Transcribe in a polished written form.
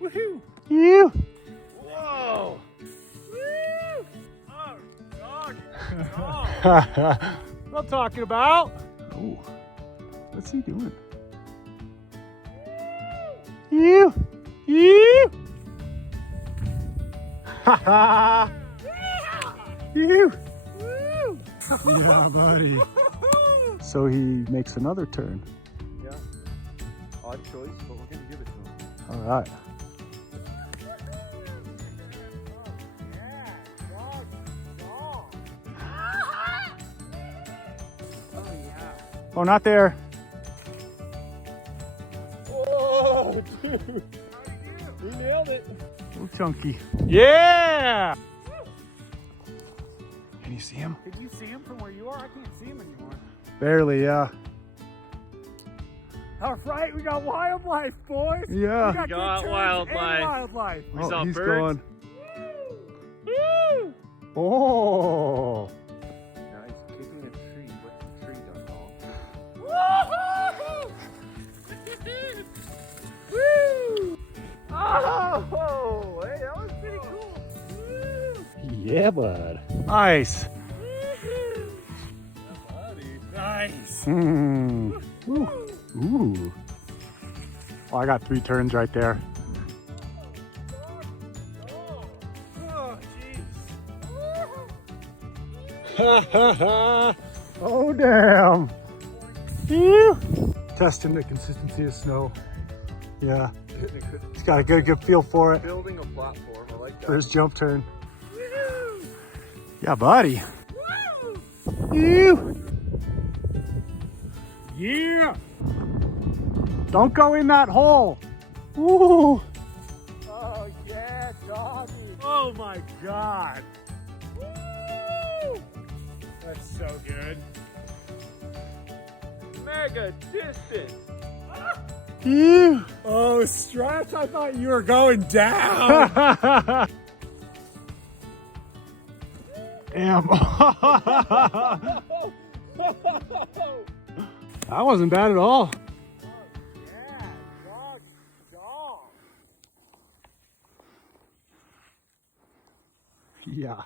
Woohoo! You. Whoa! Woo! Oh, dog! Oh. What I'm talking about? Oh, what's he doing? You. You. Ha ha. You. Woo! Yeah, buddy. So he makes another turn. Yeah. Odd choice, but we're gonna give it to him. All right. Oh, not there. Oh, dude! We nailed it. Little chunky. Yeah. Can you see him? Could you see him from where you are? I can't see him anymore. Barely, yeah. All right, we got wildlife, boys. Yeah. We got got good turns and wildlife. wildlife. We saw he's birds. going. Woo! Oh. Now he's kicking a tree. What's the tree done wrong? Woo! Woo! Oh, hey, that was pretty cool. Woo! Yeah, bud. Nice. Nice. Hmm. Ooh. Ooh. Oh, I got 3 turns right there. Oh, jeez. Oh, damn. Ew. Testing the consistency of snow. Yeah. He's got a good feel for it. Building a platform. I like that. For his jump turn. Yeah, buddy. Ew. Yeah. Don't go in that hole. Ooh. Oh, yeah, doggy. Oh, my God. Woo! That's so good. Mega distance. Ew. Oh, Stretch, I thought you were going down. Damn. That wasn't bad at all. Yeah, dog, dog. Yeah.